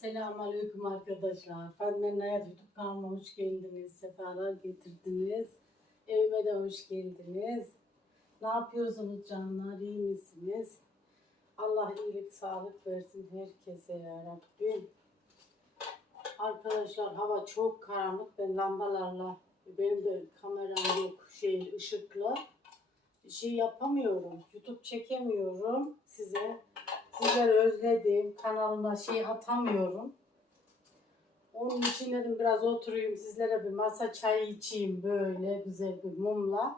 Selamünaleyküm arkadaşlar. Fadmen Hayat YouTube kanalıma hoş geldiniz. Sefalar getirdiniz. Evime de hoş geldiniz. Ne yapıyorsunuz canlar? İyi misiniz? Allah iyilik, sağlık versin herkese ya Rabbim. Arkadaşlar hava çok karanlık. Ben lambalarla, benim de kameram yok, şey ışıklı. Şey yapamıyorum. YouTube çekemiyorum size. Sizleri özledim. Kanalıma şey atamıyorum. Onun için dedim biraz oturayım sizlere bir masa çayı içeyim böyle güzel bir mumla.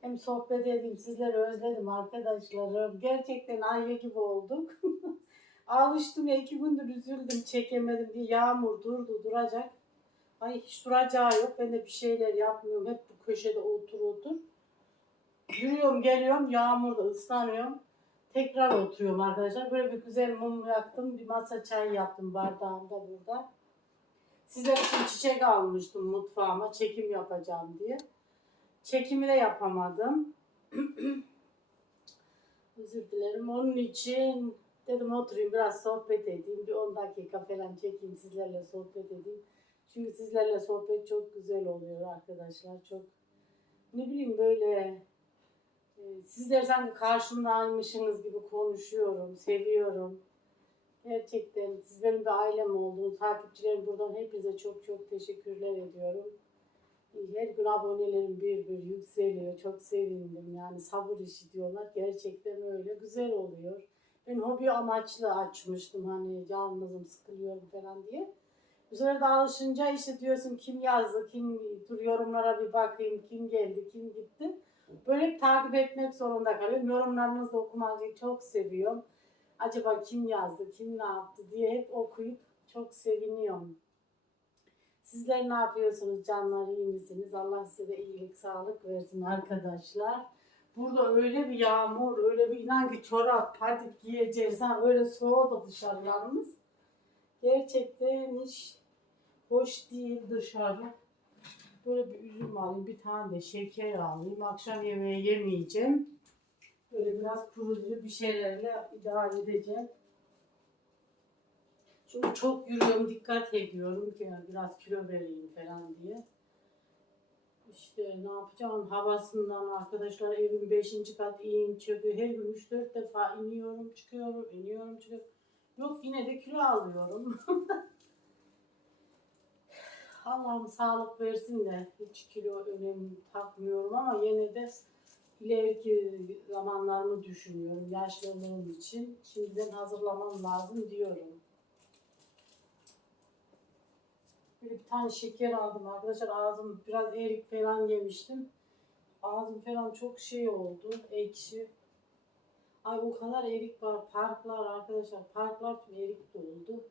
Hem sohbet edeyim sizleri özledim arkadaşlarım. Gerçekten aile gibi olduk. Alıştım ya iki gündür üzüldüm çekemedim diye yağmur durdu duracak. Ay hiç duracağı yok. Ben de bir şeyler yapmıyorum. Hep bu köşede otur otur. Yürüyorum geliyorum yağmurda ıslanıyorum. Tekrar oturuyorum arkadaşlar. Böyle bir güzel mum yaktım. Bir masa çay yaptım bardağımda burada. Sizler için çiçek almıştım mutfağıma. Çekim yapacağım diye. Çekimi de yapamadım. Özür dilerim. Onun için dedim oturayım biraz sohbet edeyim. Bir 10 dakika falan çekeyim sizlerle sohbet edeyim. Çünkü sizlerle sohbet çok güzel oluyor arkadaşlar. Çok ne bileyim böyle sizler sanki karşımdaymışsınız gibi konuşuyorum, seviyorum. Gerçekten siz benim bir ailem oldunuz. Takipçilerim buradan hepinize çok çok teşekkürler ediyorum. Her gün abonelerim bir bir yükseliyor. Çok sevindim. Yani sabır işi diyorlar. Gerçekten öyle. Güzel oluyor. Ben hobi amaçlı açmıştım. Hani yalnızım, sıkılıyorum falan diye. Bu sefer de alışınca işte diyorsun kim yazdı, kim dur yorumlara bir bakayım, kim geldi, kim gitti. Böyle takip etmek zorunda kalıyorum. Yorumlarınızı okumayı çok seviyorum. Acaba kim yazdı, kim ne yaptı diye hep okuyup çok seviniyorum. Sizler ne yapıyorsunuz canlar iyi misiniz? Allah size de iyilik, sağlık versin arkadaşlar. Burada öyle bir yağmur, öyle bir inan ki çorap, patik giyeceğiz. Ha, öyle soğudu dışarılarımız. Gerçekten hiç hoş değil dışarı. Böyle bir üzüm alayım, bir tane de şeker alayım. Akşam yemeği yemeyeceğim. Böyle biraz kuru duru bir şeylerle idare edeceğim. Çünkü çok yürüyorum, dikkat ediyorum ki yani biraz kilo vereyim falan diye. İşte ne yapacağım havasından arkadaşlar evin 5. kat in çıkıyor. Her gün 3-4 defa iniyorum çıkıyorum, iniyorum çıkıyorum. Yok yine de kilo alıyorum. Allah'ım sağlık versin de hiç kilo önem takmıyorum ama yine de ileriki zamanlarımı düşünüyorum yaşlılığım için. Şimdiden hazırlamam lazım diyorum. Böyle bir tane şeker aldım arkadaşlar. Ağzım biraz erik falan yemiştim. Ağzım falan çok şey oldu. Ekşi. Ay o kadar erik var. Parklar arkadaşlar. Parklar tüm erik doldu.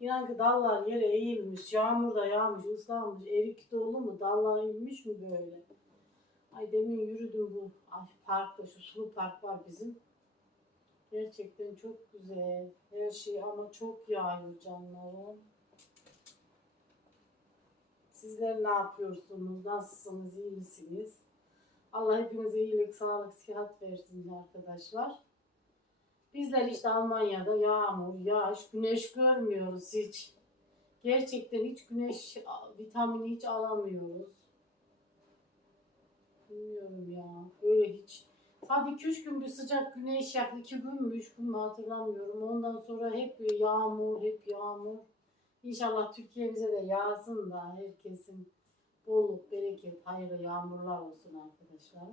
İnan ki dallar yere eğilmiş. Yağmur da yağmış, ıslanmış. Erik dolu mu? Dallar inmiş mi böyle? Ay demin yürüdüm bu ay, parkta. Şu sulu park var bizim. Gerçekten çok güzel. Her şey ama çok yağıyor canlarım. Sizler ne yapıyorsunuz? Nasılsınız? iyi misiniz? Allah hepinize iyilik, sağlık, sıhhat versin arkadaşlar. Bizler işte Almanya'da yağmur, yağış, güneş görmüyoruz hiç. Gerçekten hiç güneş vitamini hiç alamıyoruz. Bilmiyorum ya. Böyle hiç. Sadece 2-3 gün bir sıcak güneş yaktı. 2 gün mü 3 gün mü hatırlamıyorum. Ondan sonra hep yağmur, hep yağmur. İnşallah Türkiye'mize de yağsın da herkesin bolluk, bereket, hayırlı yağmurlar olsun arkadaşlar.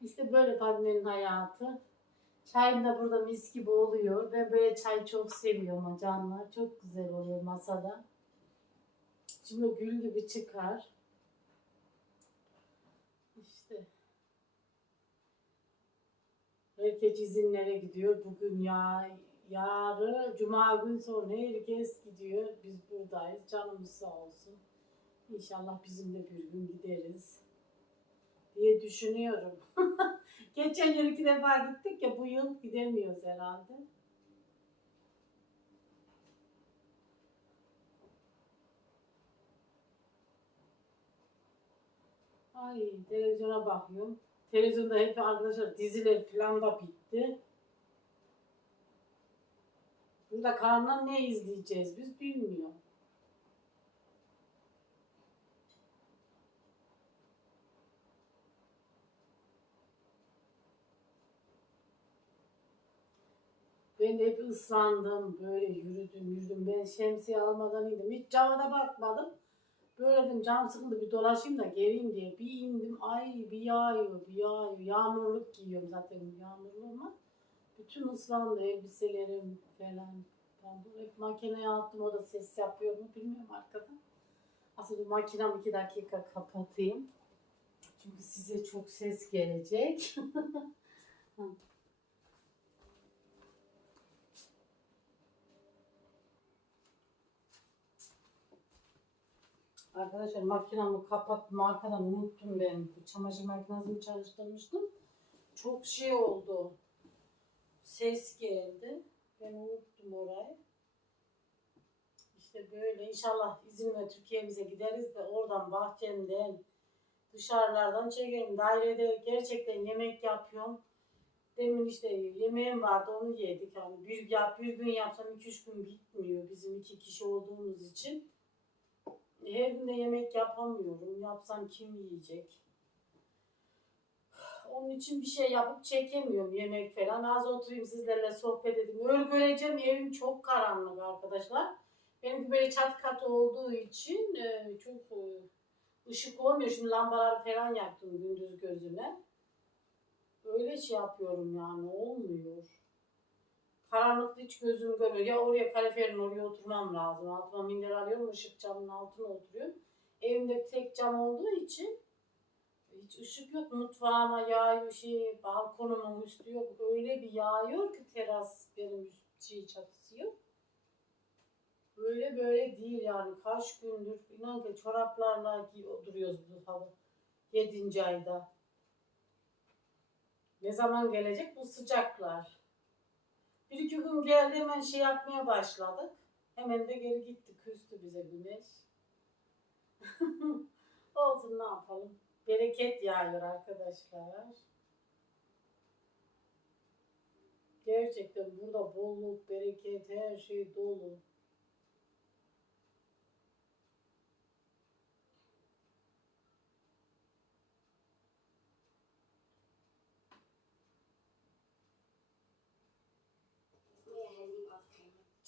İşte böyle Fadime'nin hayatı. Çayım da burada mis gibi oluyor. Ben böyle çay çok seviyorum canlar. Çok güzel oluyor masada. Şimdi gül gibi çıkar. İşte. Herkes izinlere gidiyor. Bugün ya yarı cuma gün sonra herkes gidiyor. Biz buradayız. Canımız sağ olsun. İnşallah bizim de bir gün gideriz diye düşünüyorum. Geçen yıl iki defa gittik ya bu yıl gidemiyoruz herhalde. Ay televizyona bakıyorum. Televizyonda hep arkadaşlar diziler falan da bitti. Burada kalanlar ne izleyeceğiz biz bilmiyorum. Ben de hep ıslandım, böyle yürüdüm, yürüdüm. Ben şemsiye almadan indim. Hiç cama da bakmadım. Böyle dedim cam sıkıldı bir dolaşayım da geleyim diye. Bir indim, ay bir yağıyor, bir yağıyor. Yağmurluk giyiyorum zaten yağmurlu ama. Bütün ıslandı elbiselerim falan. Ben bunu hep makineye attım, o da ses yapıyor mu bilmiyorum arkadan. Aslında makinem iki dakika kapatayım. Çünkü size çok ses gelecek. Arkadaşlar makinamı kapattım arkadan unuttum ben. Çamaşır makinesini çalıştırmıştım. Çok şey oldu. Ses geldi. Ben unuttum orayı. İşte böyle inşallah izinle Türkiye'mize gideriz de oradan bahçemden dışarılardan çekerim. Dairede gerçekten yemek yapıyorum. Demin işte yemeğim vardı onu yedik. Hani bir, yap, bir gün yapsam iki üç gün bitmiyor bizim iki kişi olduğumuz için. Her gün de yemek yapamıyorum. Yapsam kim yiyecek? Onun için bir şey yapıp çekemiyorum yemek falan. Az oturayım sizlerle sohbet edeyim. Öyle göreceğim evim çok karanlık arkadaşlar. Benimki böyle çat katı olduğu için e, çok e, ışık olmuyor. Şimdi lambaları falan yaktım gündüz gözüne. Öyle şey yapıyorum yani olmuyor. Karanlıkta hiç gözüm görmüyor. Ya oraya kaleferin oraya oturmam lazım. Altıma minder alıyorum ışık camının altına oturuyorum. Evimde tek cam olduğu için hiç ışık yok. Mutfağıma yağıyor şey, balkonumun üstü yok. Öyle bir yağıyor ki teras benim üst şey çatısı yok. Böyle böyle değil yani kaç gündür inan ki çoraplarla duruyoruz bu hava. Yedinci ayda. Ne zaman gelecek bu sıcaklar? Bir iki gün geldi hemen şey yapmaya başladık. Hemen de geri gitti. Küstü bize güneş. Olsun ne yapalım. Bereket yağıyor arkadaşlar. Gerçekten burada bolluk, bereket, her şey dolu.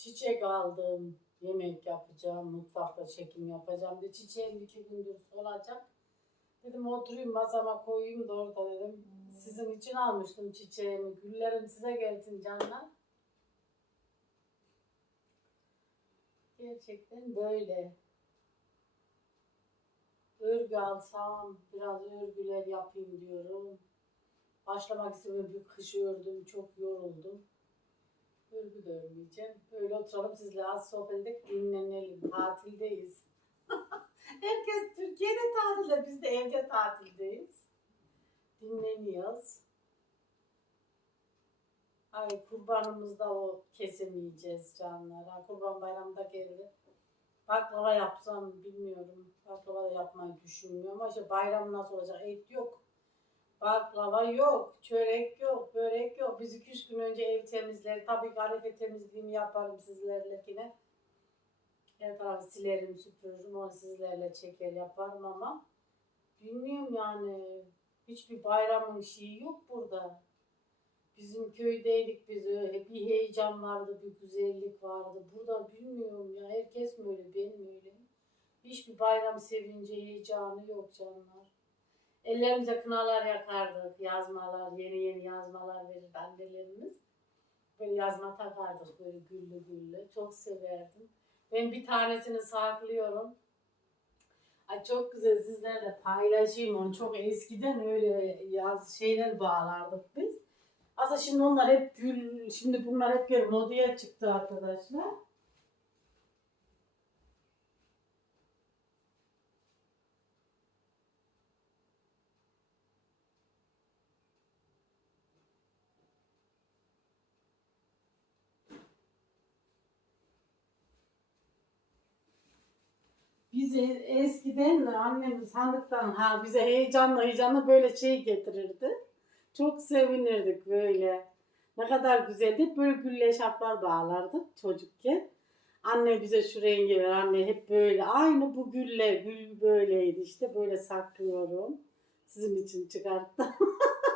Çiçek aldım. Yemek yapacağım. Mutfakta çekim yapacağım. De çiçeğim iki gündür solacak. Dedim oturayım masama koyayım da orada dedim. Sizin için almıştım çiçeğimi. Güllerim size gelsin canlar. Gerçekten böyle. Örgü alsam biraz örgüler yapayım diyorum. Başlamak istiyorum. Bir kış ördüm. Çok yoruldum. Örgü de örmeyeceğim. Öyle oturalım sizle az sohbet edip dinlenelim. Tatildeyiz. Herkes Türkiye'de tatilde. Biz de evde tatildeyiz. Dinleniyoruz. Ay kurbanımızda o kesim yiyeceğiz canlar. Ha, kurban bayramında geldi. Baklava yapsam bilmiyorum. Baklava da yapmayı düşünmüyorum. Ama işte bayram nasıl olacak? Et yok. Baklava yok, çörek yok, börek yok. Biz iki üç gün önce ev temizler. Tabii ki arefe temizliğimi yaparım sizlerle yine. Her tarafı silerim, süpürürüm. Onu sizlerle çeker yaparım ama bilmiyorum yani. Hiçbir bayramın şeyi yok burada. Bizim köydeydik biz öyle bir heyecan vardı, bir güzellik vardı. Burada bilmiyorum ya herkes mi öyle, ben mi öyle? Hiçbir bayram sevinci, heyecanı yok canlar. Ellerimize kınalar yakardık, yazmalar, yeni yeni yazmalar verirdi annelerimiz. Böyle yazma takardık böyle güllü güllü. Çok severdim. Ben bir tanesini saklıyorum. Ay çok güzel sizlerle paylaşayım onu. Çok eskiden öyle yaz şeyler bağlardık biz. Aslında şimdi onlar hep gül, şimdi bunlar hep bir modaya çıktı arkadaşlar. Bize eskiden annem sandıktan ha bize heyecanla heyecanla böyle şey getirirdi. Çok sevinirdik böyle. Ne kadar güzeldi. Böyle gülle şaplar bağlardık çocukken. Anne bize şu rengi ver. Anne hep böyle. Aynı bu gülle. Gül böyleydi işte. Böyle saklıyorum. Sizin için çıkarttım.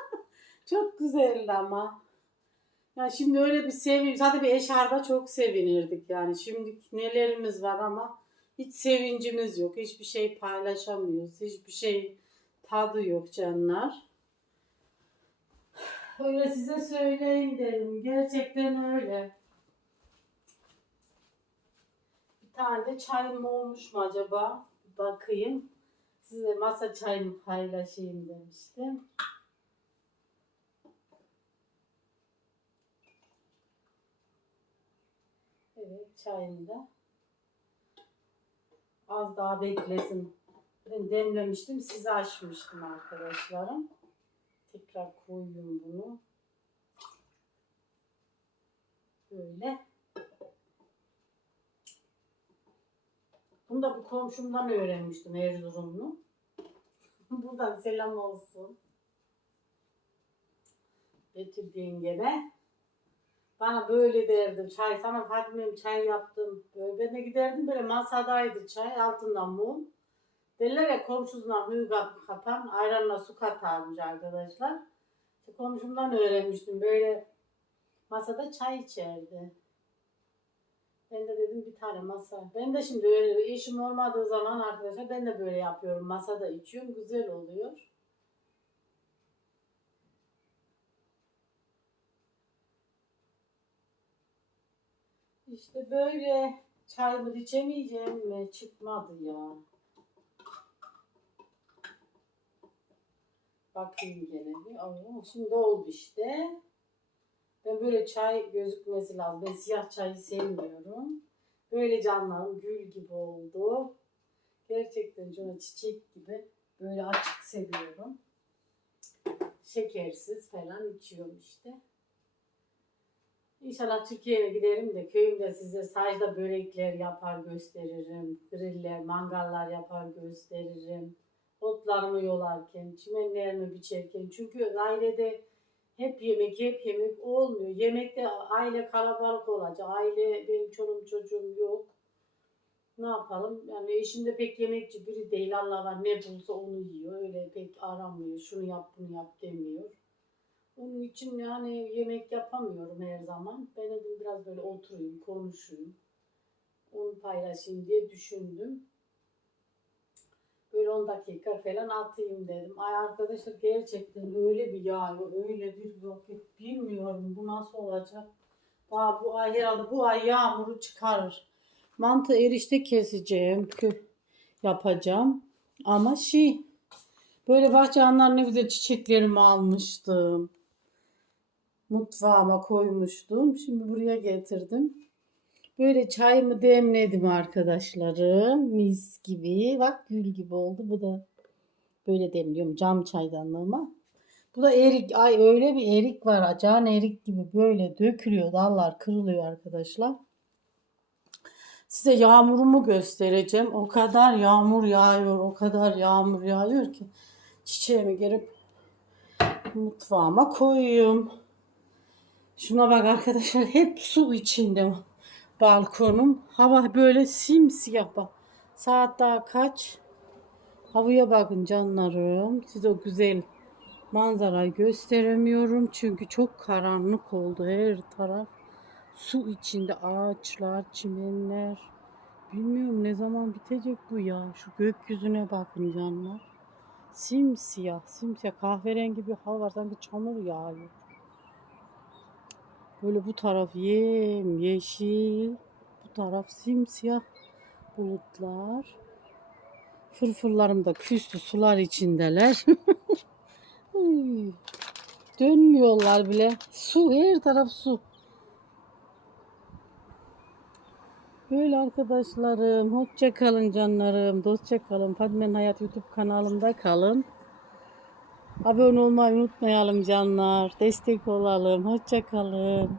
çok güzeldi ama. Ya şimdi öyle bir sevim. Zaten bir eşarba çok sevinirdik yani. Şimdi nelerimiz var ama hiç sevincimiz yok. Hiçbir şey paylaşamıyoruz. Hiçbir şey tadı yok canlar. Öyle size söyleyeyim dedim. Gerçekten öyle. Bir tane de çayım olmuş mu acaba? Bakayım. Size masa çayımı paylaşayım demiştim. Evet çayım da. Az daha beklesin. Ben demlemiştim. Size açmıştım arkadaşlarım. Tekrar koyuyorum bunu. Böyle. Bunu da bir komşumdan öğrenmiştim Erzurumlu. Buradan selam olsun. Betül yengeme. Bana böyle derdim. Çay sana Fatime'm çay yaptım. Böyle ben de giderdim böyle masadaydı çay altından mum. Derler ya komşusuna huyu katan ayranla su katarmış arkadaşlar. İşte komşumdan öğrenmiştim böyle masada çay içerdi. Ben de dedim bir tane masa. Ben de şimdi öyle işim olmadığı zaman arkadaşlar ben de böyle yapıyorum. Masada içiyorum. Güzel oluyor. İşte böyle çayımı içemeyeceğim mi? Çıkmadı ya. Bakayım gene bir. Oo, şimdi oldu işte. Ben böyle çay gözükmesi lazım. Ben siyah çayı sevmiyorum. Böyle canlarım gül gibi oldu. Gerçekten şöyle çiçek gibi. Böyle açık seviyorum. Şekersiz falan içiyorum işte. İnşallah Türkiye'ye giderim de köyümde size sajda börekler yapar gösteririm. Griller, mangallar yapar gösteririm. Otlarımı yolarken, çimenlerimi biçerken. Çünkü ailede hep yemek, hep yemek olmuyor. Yemekte aile kalabalık olacak. Aile, benim çoluğum çocuğum yok. Ne yapalım? Yani eşim de pek yemekçi biri değil. Allah ne bulsa onu yiyor. Öyle pek aramıyor. Şunu yap bunu yap demiyor. Onun için yani yemek yapamıyorum her zaman. Ben dedim biraz böyle oturayım, konuşayım. Onu paylaşayım diye düşündüm. Böyle 10 dakika falan atayım dedim. Ay arkadaşlar gerçekten öyle bir yağıyor, öyle bir vakit bilmiyorum bu nasıl olacak. Daha bu ay herhalde bu ay yağmuru çıkarır. Mantı erişte keseceğim, yapacağım. Ama şey, böyle bahçehanlar ne güzel çiçeklerimi almıştım. Mutfağıma koymuştum. Şimdi buraya getirdim. Böyle çayımı demledim arkadaşlarım. Mis gibi. Bak gül gibi oldu. Bu da böyle demliyorum cam çaydanlığıma. Bu da erik. Ay öyle bir erik var. Can erik gibi böyle dökülüyor. Dallar kırılıyor arkadaşlar. Size yağmurumu göstereceğim. O kadar yağmur yağıyor. O kadar yağmur yağıyor ki. Çiçeğimi girip mutfağıma koyuyorum. Şuna bak arkadaşlar hep su içinde balkonum. Hava böyle simsiyah bak. Saat daha kaç? Havaya bakın canlarım. Size o güzel manzarayı gösteremiyorum. Çünkü çok karanlık oldu her taraf. Su içinde ağaçlar, çimenler. Bilmiyorum ne zaman bitecek bu ya. Şu gökyüzüne bakın canlar. Simsiyah, simsiyah kahverengi bir hava var. Sanki çamur yağıyor. Böyle bu taraf yem, yeşil. Bu taraf simsiyah bulutlar. Fırfırlarım da küstü sular içindeler. Dönmüyorlar bile. Su her taraf su. Böyle arkadaşlarım. Hoşça kalın canlarım. Dostça kalın. Fadime'nin Hayat YouTube kanalımda kalın. Abone olmayı unutmayalım canlar. Destek olalım. Hoşça kalın.